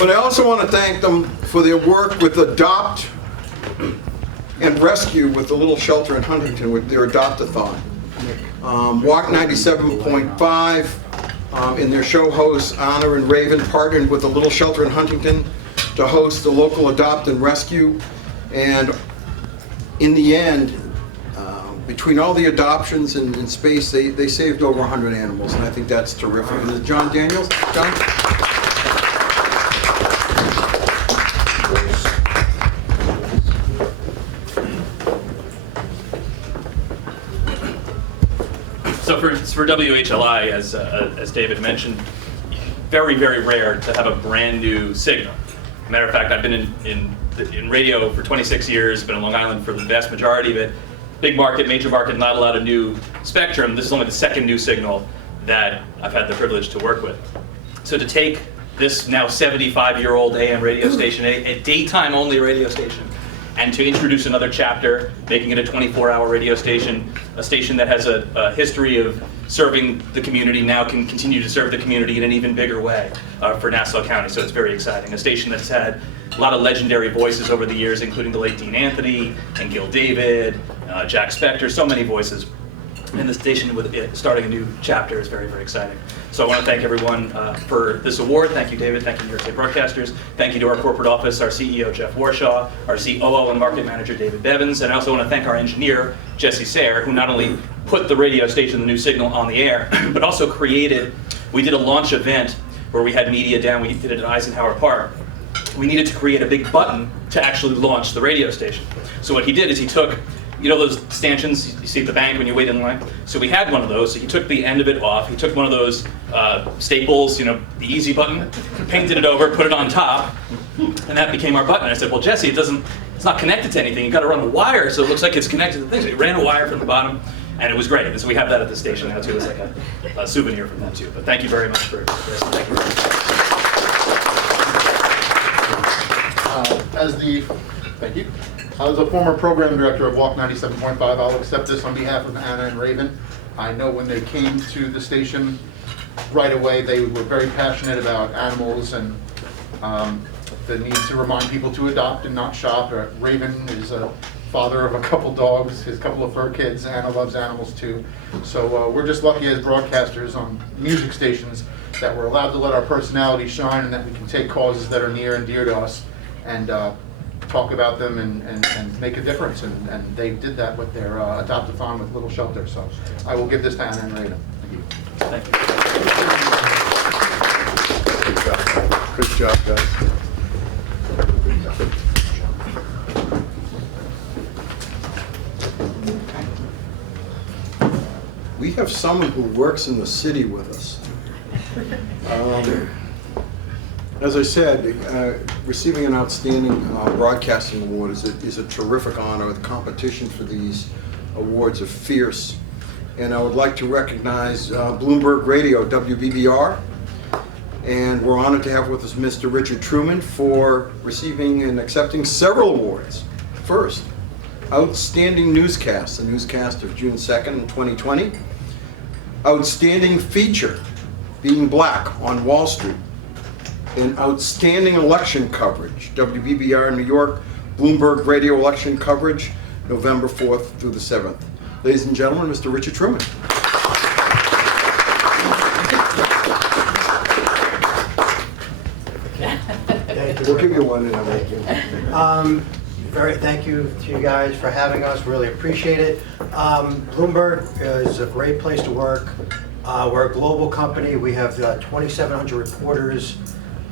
But I also want to thank them for their work with Adopt and Rescue with the Little Shelter in Huntington with their Adopt-a-thon. Walk 97.5 in their show hosts Anna and Raven partnered with the Little Shelter in Huntington to host the local Adopt and Rescue. And in the end, between all the adoptions in space, they saved over 100 animals, and I think that's terrific. And is John Daniels? John? So for WHLI, as David mentioned, very, very rare to have a brand new signal. Matter of fact, I've been in radio for 26 years, been in Long Island for the vast majority of it. Big market, major market, not a lot of new spectrum. This is only the second new signal that I've had the privilege to work with. So to take this now 75-year-old AM radio station, a daytime only radio station, and to introduce another chapter, making it a 24-hour radio station, a station that has a history of serving the community, now can continue to serve the community in an even bigger way for Nassau County, so it's very exciting. A station that's had a lot of legendary voices over the years, including the late Dean Anthony and Gil David, Jack Spector, so many voices. And the station with starting a new chapter is very, very exciting. So I want to thank everyone for this award. Thank you, David. Thank you, New York State Broadcasters. Thank you to our corporate office, our CEO, Jeff Warshaw, our COO and market manager, David Bevins. And I also want to thank our engineer, Jesse Sayre, who not only put the radio station, the new signal, on the air, but also we did a launch event where we had media down. We did it at Eisenhower Park. We needed to create a big button to actually launch the radio station. So what he did is he took, you know those stanchions you see at the bank when you wait in line? So we had one of those, so he took the end of it off. He took one of those staples, the easy button, painted it over, put it on top, and that became our button. I said, well, Jesse, it's not connected to anything. You got to run a wire so it looks like it's connected to the thing. So he ran a wire from the bottom, and it was great. So we have that at the station now too. It's like a souvenir from that too. But thank you very much for this. Thank you very much. Thank you. As a former program director of Walk 97.5, I'll accept this on behalf of Anna and Raven. I know when they came to the station right away, they were very passionate about animals and the need to remind people to adopt and not shop. Raven is a father of a couple dogs, his couple of fur kids. Anna loves animals too. So we're just lucky as broadcasters on music stations that we're allowed to let our personality shine and that we can take causes that are near and dear to us and talk about them and make a difference. And they did that with their Adopt-a-thon with Little Shelter. So I will give this to Anna and Raven. Thank you. Thank you. Good job, guys. Good job. We have someone who works in the city with us. As I said, receiving an outstanding broadcasting award is a terrific honor. The competition for these awards are fierce. And I would like to recognize Bloomberg Radio, WBBR. And we're honored to have with us Mr. Richard Truman for receiving and accepting several awards. First, Outstanding Newscast, the newscast of June 2nd, 2020. Outstanding Feature, Being Black on Wall Street. And Outstanding Election Coverage, WBBR New York, Bloomberg Radio Election Coverage, November 4th through the 7th. Ladies and gentlemen, Mr. Richard Truman. We'll give you one in a minute. Thank you to you guys for having us. Really appreciate it. Bloomberg is a great place to work. We're a global company. We have 2,700 reporters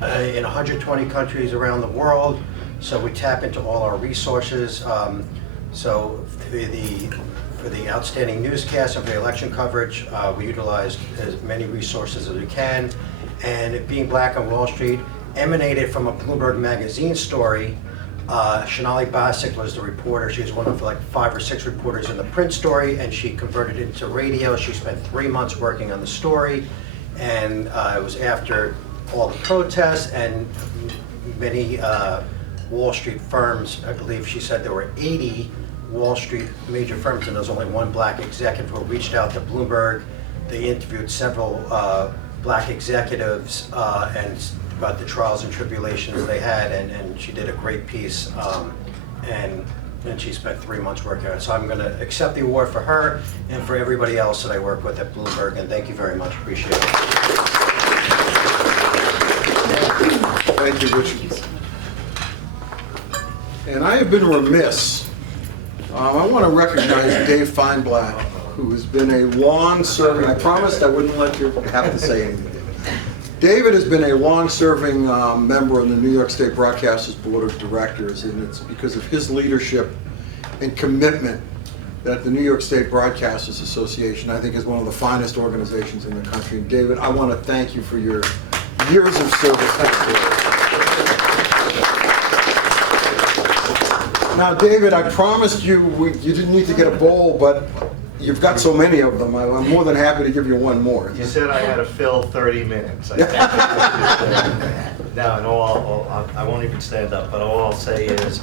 in 120 countries around the world. So we tap into all our resources. So for the outstanding newscast and for the election coverage, we utilize as many resources as we can. And Being Black on Wall Street emanated from a Bloomberg magazine story. Shanali Basak was the reporter. She was one of like 5 or 6 reporters in the print story, and she converted it into radio. She spent 3 months working on the story, and it was after all the protests and many Wall Street firms. I believe she said there were 80 Wall Street major firms, and there was only one black executive who reached out to Bloomberg. They interviewed several black executives and about the trials and tribulations they had, and she did a great piece, and she spent 3 months working on it. So I'm going to accept the award for her and for everybody else that I work with at Bloomberg, and thank you very much. Appreciate it. Thank you, Richard. And I have been remiss. I want to recognize Dave Feinblatt, who has been a long-serving, I promised I wouldn't let you have to say anything. David has been a long-serving member of the New York State Broadcasters Board of Directors, and it's because of his leadership and commitment that the New York State Broadcasters Association, I think, is one of the finest organizations in the country. And David, I want to thank you for your years of service. Now, David, I promised you you didn't need to get a bowl, but you've got so many of them. I'm more than happy to give you one more. You said I had to fill 30 minutes. No, I won't even stand up, but all I'll say is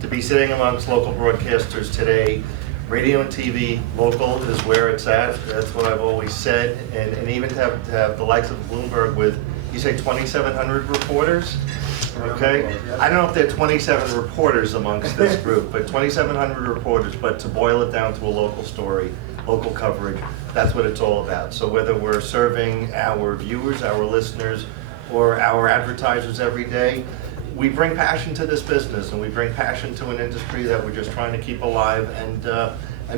to be sitting amongst local broadcasters today, radio and TV, local is where it's at. That's what I've always said. And even to have the likes of Bloomberg with, you say 2,700 reporters? Okay, I don't know if there are 27 reporters amongst this group, but 2,700 reporters, but to boil it down to a local story, local coverage, that's what it's all about. So whether we're serving our viewers, our listeners, or our advertisers every day, we bring passion to this business, and we bring passion to an industry that we're just trying to keep alive and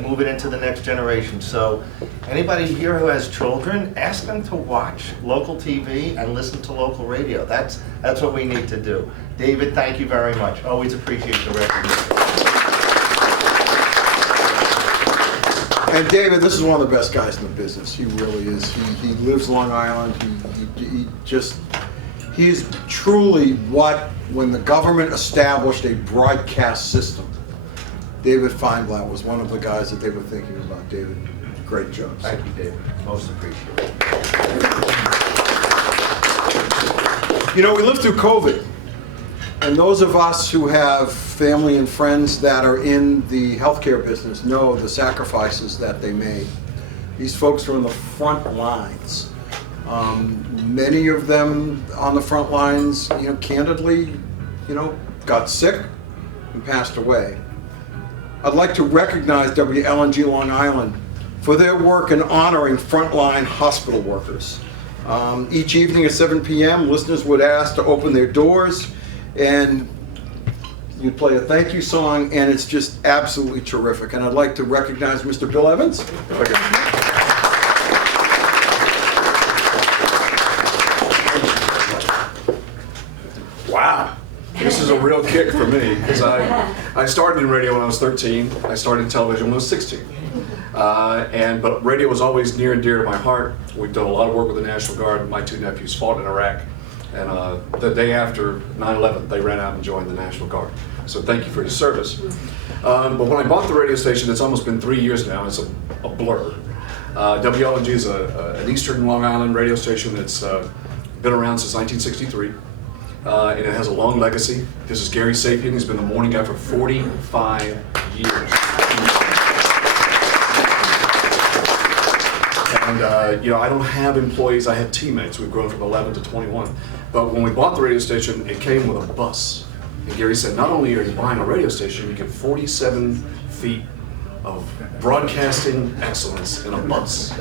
move it into the next generation. So anybody here who has children, ask them to watch local TV and listen to local radio. That's what we need to do. David, thank you very much. Always appreciate the recognition. And David, this is one of the best guys in the business. He really is. He lives Long Island. He's truly when the government established a broadcast system, David Feinblatt was one of the guys that they were thinking about. David, great job. Thank you, David. Most appreciated. You know, we lived through COVID, and those of us who have family and friends that are in the healthcare business know the sacrifices that they made. These folks are on the front lines. Many of them on the front lines, candidly, got sick and passed away. I'd like to recognize WLNG Long Island for their work in honoring frontline hospital workers. Each evening at 7 p.m., listeners would ask to open their doors, and you'd play a thank you song, and it's just absolutely terrific. And I'd like to recognize Mr. Bill Evans. Wow. This is a real kick for me, because I started in radio when I was 13. I started in television when I was 16. But radio was always near and dear to my heart. We've done a lot of work with the National Guard. My two nephews fought in Iraq. And the day after 9/11, they ran out and joined the National Guard. So thank you for your service. But when I bought the radio station, it's almost been 3 years now. It's a blur. WLNG is an Eastern Long Island radio station that's been around since 1963. And it has a long legacy. This is Gary Sapien. He's been the morning guy for 45 years. And I don't have employees. I have teammates. We've grown from 11 to 21. But when we bought the radio station, it came with a bus. And Gary said, not only are you buying a radio station, you get 47 feet of broadcasting excellence in a bus.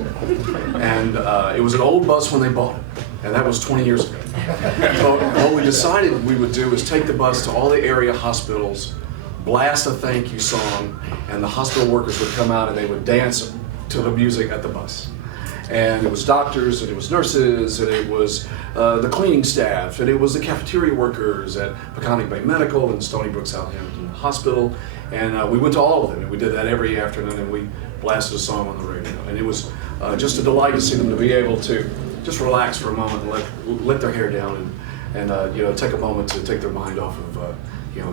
And it was an old bus when they bought it. And that was 20 years ago. But what we decided we would do is take the bus to all the area hospitals, blast a thank you song, and the hospital workers would come out and they would dance to the music at the bus. And it was doctors, and it was nurses, and it was the cleaning staff, and it was the cafeteria workers at Peconic Bay Medical and Stony Brook Southampton Hospital. And we went to all of them, and we did that every afternoon, and we blasted a song on the radio. And it was just a delight to see them to be able to just relax for a moment and let their hair down and take a moment to take their mind off of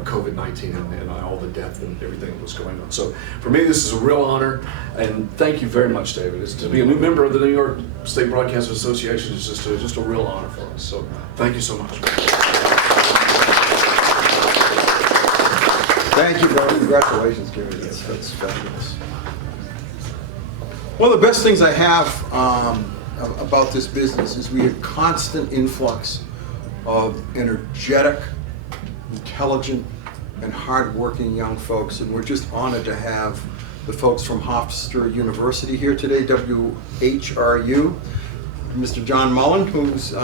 COVID-19 and all the death and everything that was going on. So for me, this is a real honor, and thank you very much, David. To be a new member of the New York State Broadcasters Association is just a real honor for us. So thank you so much. Thank you, bro. Congratulations, Gary. That's fabulous. One of the best things I have about this business is we have constant influx of energetic, intelligent, and hardworking young folks, and we're just honored to have the folks from Hofstra University here today, WHRU. Mr. John Mullen, who's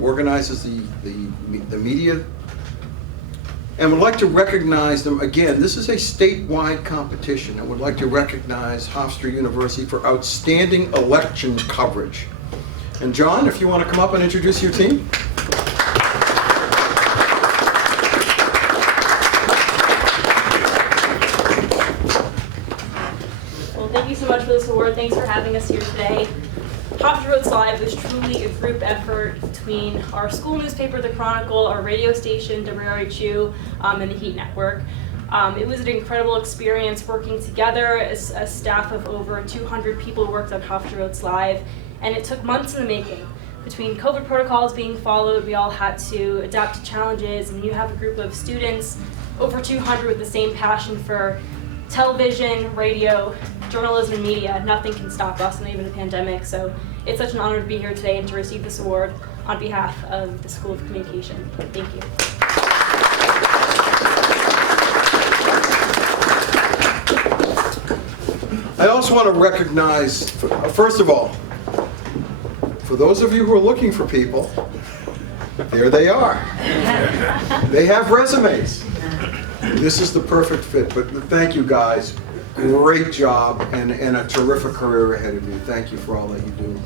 organizes the media, and would like to recognize them again. This is a statewide competition, and would like to recognize Hofstra University for outstanding election coverage. And John, if you want to come up and introduce your team. Well, thank you so much for this award. Thanks for having us here today. Hofstra Live was truly a group effort between our school newspaper, The Chronicle, our radio station, WRHU, and the Heat Network. It was an incredible experience working together. As a staff of over 200 people worked on Hofstra Live, and it took months in the making. Between COVID protocols being followed, we all had to adapt to challenges, and you have a group of students, over 200 with the same passion for television, radio, journalism, and media. Nothing can stop us, not even a pandemic. So it's such an honor to be here today and to receive this award on behalf of the School of Communication. Thank you. I also want to recognize, first of all, for those of you who are looking for people, there they are. They have resumes. This is the perfect fit, but thank you guys. Great job and a terrific career ahead of you. Thank you for all that you do.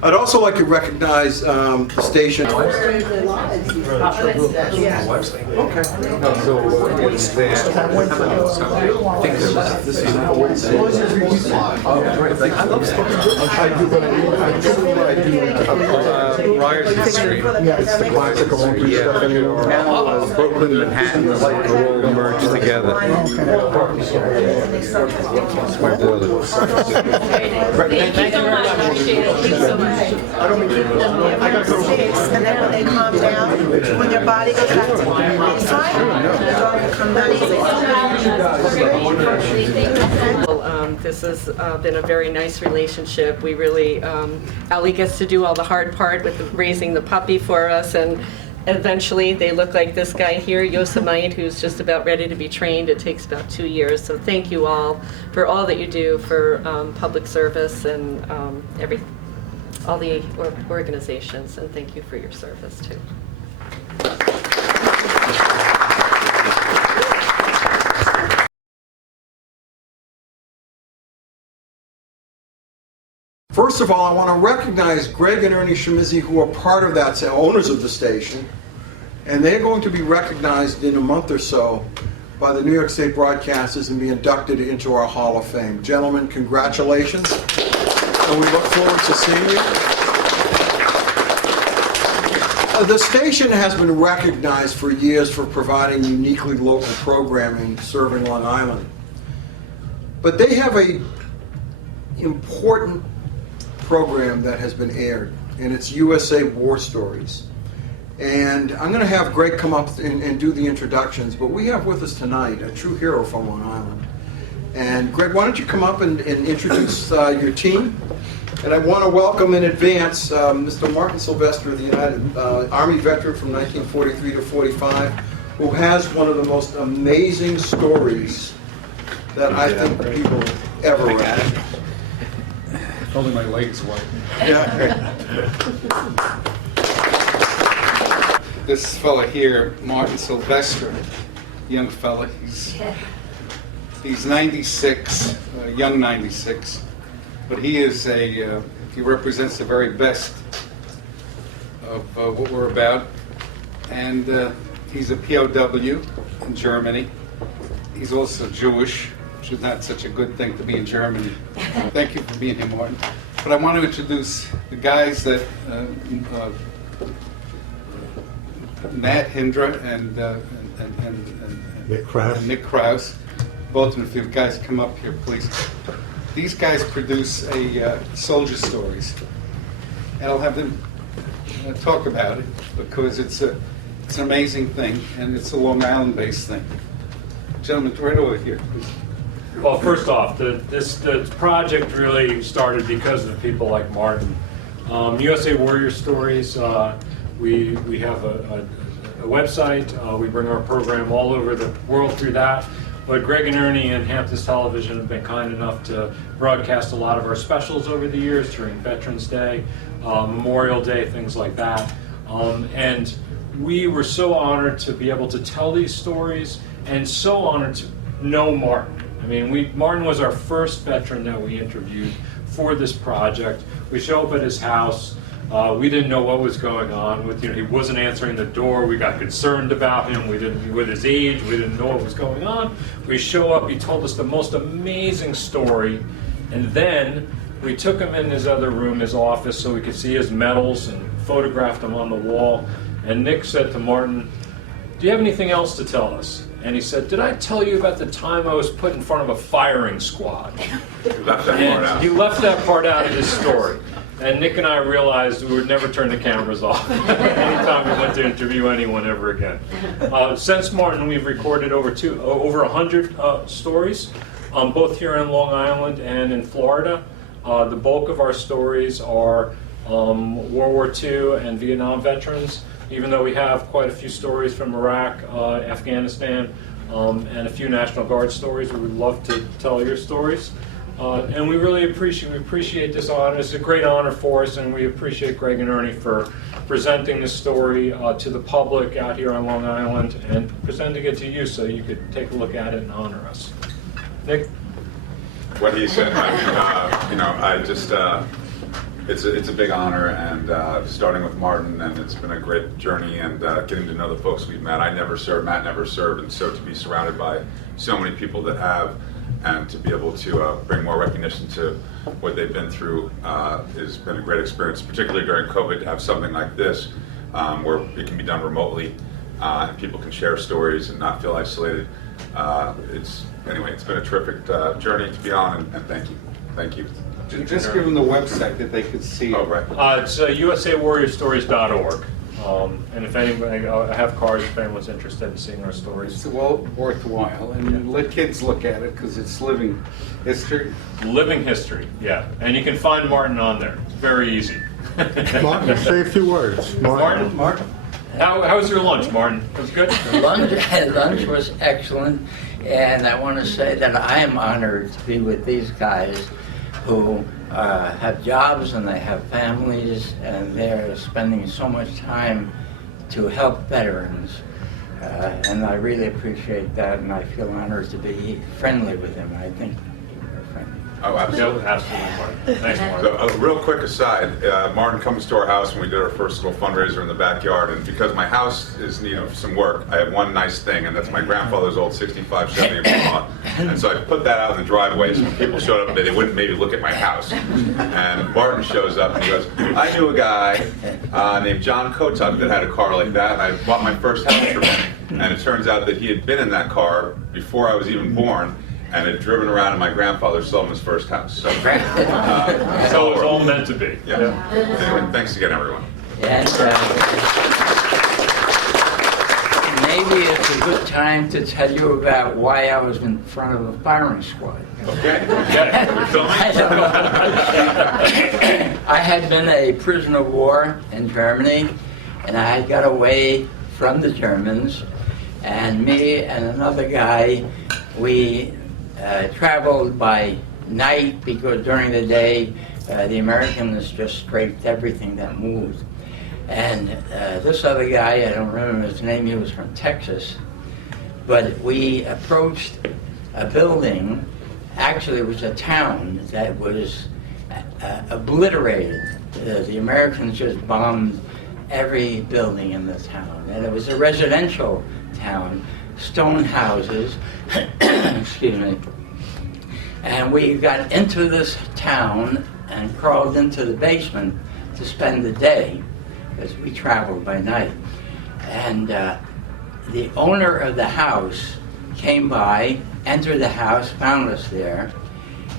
I'd also like to recognize the station. Okay. Ryerson Street. It's the classical Brooklyn, Manhattan, all merged together. It's my boiler. Thank you so much. Appreciate it. Thank you so much. And then when they calm down, when your body goes back to baseline, you come back. This has been a very nice relationship. We really, Ali gets to do all the hard part with raising the puppy for us, and eventually they look like this guy here, Yosemite, who's just about ready to be trained. It takes about 2 years. So thank you all for all that you do for public service and all the organizations, and thank you for your service too. First of all, I want to recognize Greg and Ernie Shimizi, who are part of that, owners of the station, and they're going to be recognized in a month or so by the New York State Broadcasters and be inducted into our Hall of Fame. Gentlemen, congratulations, and we look forward to seeing you. The station has been recognized for years for providing uniquely local programming serving Long Island, but they have a important program that has been aired, and it's USA War Stories. And I'm going to have Greg come up and do the introductions, but we have with us tonight a true hero from Long Island. And Greg, why don't you come up and introduce your team? And I want to welcome in advance Mr. Martin Sylvester, the United Army veteran from 1943 to 45, who has one of the most amazing stories that I think people ever read. Only my legs wide. Yeah. This fella here, Martin Sylvester, young fella, he's 96, young 96, but he is he represents the very best of what we're about, and he's a POW in Germany. He's also Jewish, which is not such a good thing to be in Germany. Thank you for being here, Martin. But I want to introduce the guys that Nat Hindra and Nick Kraus. Both of you guys come up here, please. These guys produce a soldier stories, and I'll have them talk about it because it's an amazing thing, and it's a Long Island-based thing. Gentlemen, right over here, please. Well, first off, the project really started because of people like Martin. USA Warrior Stories We have a website. We bring our program all over the world through that. But Greg and Ernie and Hamptons Television have been kind enough to broadcast a lot of our specials over the years during Veterans Day, Memorial Day, things like that. And we were so honored to be able to tell these stories and so honored to know Martin. I mean, Martin was our first veteran that we interviewed for this project. We show up at his house. We didn't know what was going on with, he wasn't answering the door. We got concerned about him. With his age, we didn't know what was going on. We show up, he told us the most amazing story, and then we took him in his other room, his office, so we could see his medals and photographed them on the wall. And Nick said to Martin, "Do you have anything else to tell us?" And he said, "Did I tell you about the time I was put in front of a firing squad?" And he left that part out of his story. And Nick and I realized we would never turn the cameras off anytime we went to interview anyone ever again. Since Martin, we've recorded over 100 stories, both here in Long Island and in Florida. The bulk of our stories are World War II and Vietnam veterans, even though we have quite a few stories from Iraq, Afghanistan, and a few National Guard stories. We would love to tell your stories. And we really appreciate this honor. It's a great honor for us, and we appreciate Greg and Ernie for presenting this story to the public out here on Long Island and presenting it to you so you could take a look at it and honor us. Nick? What he said, I just, it's a big honor, and starting with Martin, and it's been a great journey, and getting to know the folks we've met. I never served, Matt never served, and so to be surrounded by so many people that have, and to be able to bring more recognition to what they've been through has been a great experience, particularly during COVID, to have something like this where it can be done remotely and people can share stories and not feel isolated. It's been a terrific journey to be on, and thank you. Thank you. Just give them the website that they could see. Oh, right. It's usawarriorstories.org. And if anybody, I have cards if anyone's interested in seeing our stories. It's well worthwhile, and let kids look at it because it's living history. Living history, yeah. And you can find Martin on there. It's very easy. Martin, say a few words. Martin? How was your lunch, Martin? It was good? Lunch was excellent, and I want to say that I am honored to be with these guys who have jobs and they have families, and they're spending so much time to help veterans. And I really appreciate that, and I feel honored to be friendly with them. I think we're friendly. Oh, absolutely. Absolutely, Martin. Thanks, Martin. So, a real quick aside, Martin comes to our house when we did our first little fundraiser in the backyard, and because my house is in need of some work, I have one nice thing, and that's my grandfather's old 65 Chevy Vermont. And so I put that out in the driveway so when people showed up, they wouldn't maybe look at my house. And Martin shows up and he goes, "I knew a guy named John Kotug that had a car like that, and I bought my first house from him." And it turns out that he had been in that car before I was even born, and had driven around, and my grandfather sold him his first house. So, So it's all meant to be. Yeah. Anyway, thanks again, everyone. And maybe it's a good time to tell you about why I was in front of a firing squad. Okay. I had been a prisoner of war in Germany, and I had got away from the Germans, and me and another guy, we traveled by night because during the day the Americans just scraped everything that moved. And this other guy, I don't remember his name, he was from Texas, but we approached a building, actually it was a town that was obliterated. The Americans just bombed every building in the town, and it was a residential town, stone houses, excuse me. And we got into this town and crawled into the basement to spend the day, because we traveled by night. And the owner of the house came by, entered the house, found us there,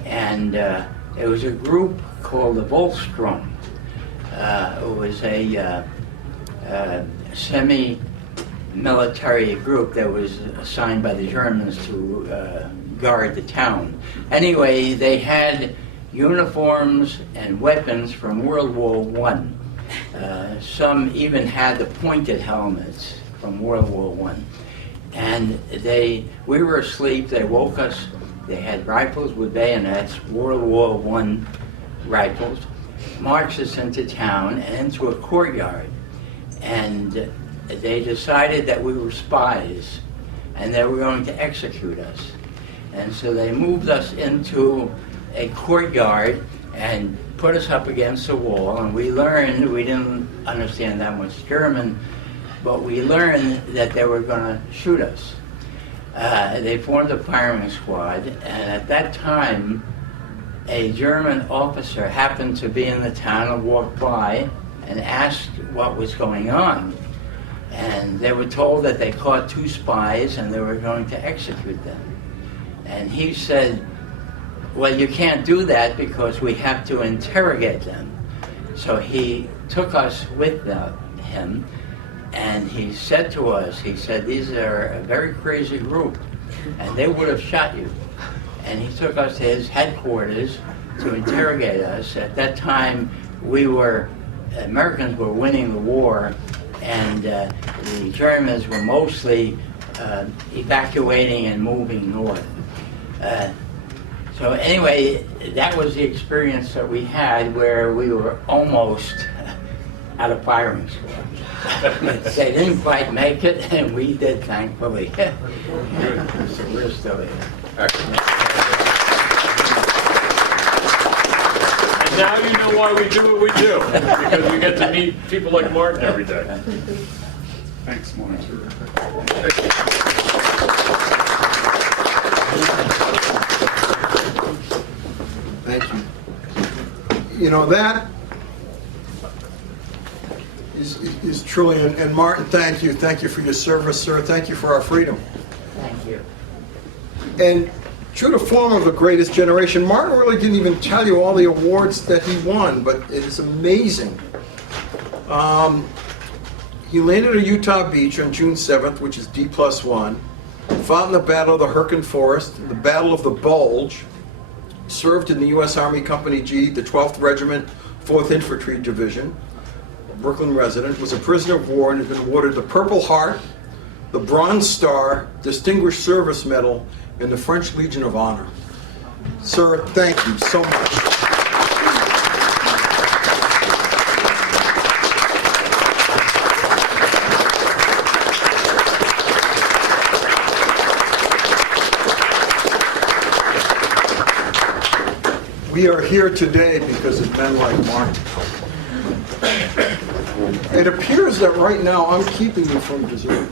and it was a group called the Volkssturm. It was a semi-military group that was assigned by the Germans to guard the town. Anyway, they had uniforms and weapons from World War I. Some even had the pointed helmets from World War I. And we were asleep, they woke us, they had rifles with bayonets, World War I rifles, marched us into town and into a courtyard. And they decided that we were spies and they were going to execute us. And so they moved us into a courtyard and put us up against a wall, and we learned, we didn't understand that much German, but we learned that they were going to shoot us. They formed a firing squad, and at that time, a German officer happened to be in the town and walked by and asked what was going on. And they were told that they caught 2 spies and they were going to execute them. And he said, well, you can't do that because we have to interrogate them. So he took us with him, and he said to us, he said, these are a very crazy group, and they would have shot you. And he took us to his headquarters to interrogate us. At that time, Americans were winning the war, and the Germans were mostly evacuating and moving north. So anyway, that was the experience that we had where we were almost at a firing squad. They didn't quite make it, and we did, thankfully. So we're still here. Excellent. And now you know why we do what we do, because we get to meet people like Martin every day. Thanks, Martin. Thank you. You know, that is truly, and Martin, thank you. Thank you for your service, sir. Thank you for our freedom. Thank you. And true to form of the greatest generation, Martin really didn't even tell you all the awards that he won, but it is amazing. He landed at Utah Beach on June 7th, which is D+1, fought in the Battle of the Hurricane Forest, the Battle of the Bulge, served in the U.S. Army Company G, the 12th Regiment, 4th Infantry Division, Brooklyn resident, was a prisoner of war and has been awarded the Purple Heart, the Bronze Star, Distinguished Service Medal, and the French Legion of Honor. Sir, thank you so much. We are here today because of men like Martin. It appears that right now I'm keeping you from dessert.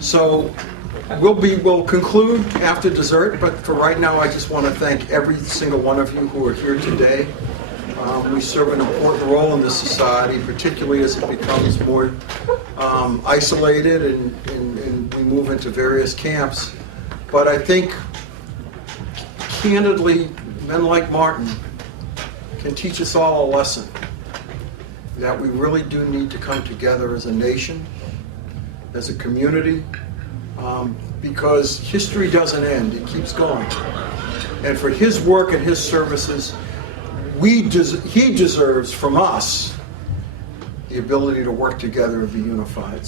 So we'll conclude after dessert, but for right now I just want to thank every single one of you who are here today. We serve an important role in this society, particularly as it becomes more isolated and we move into various camps. But I think, candidly, men like Martin can teach us all a lesson that we really do need to come together as a nation, as a community, because history doesn't end, it keeps going. And for his work and his services, he deserves from us the ability to work together and be unified.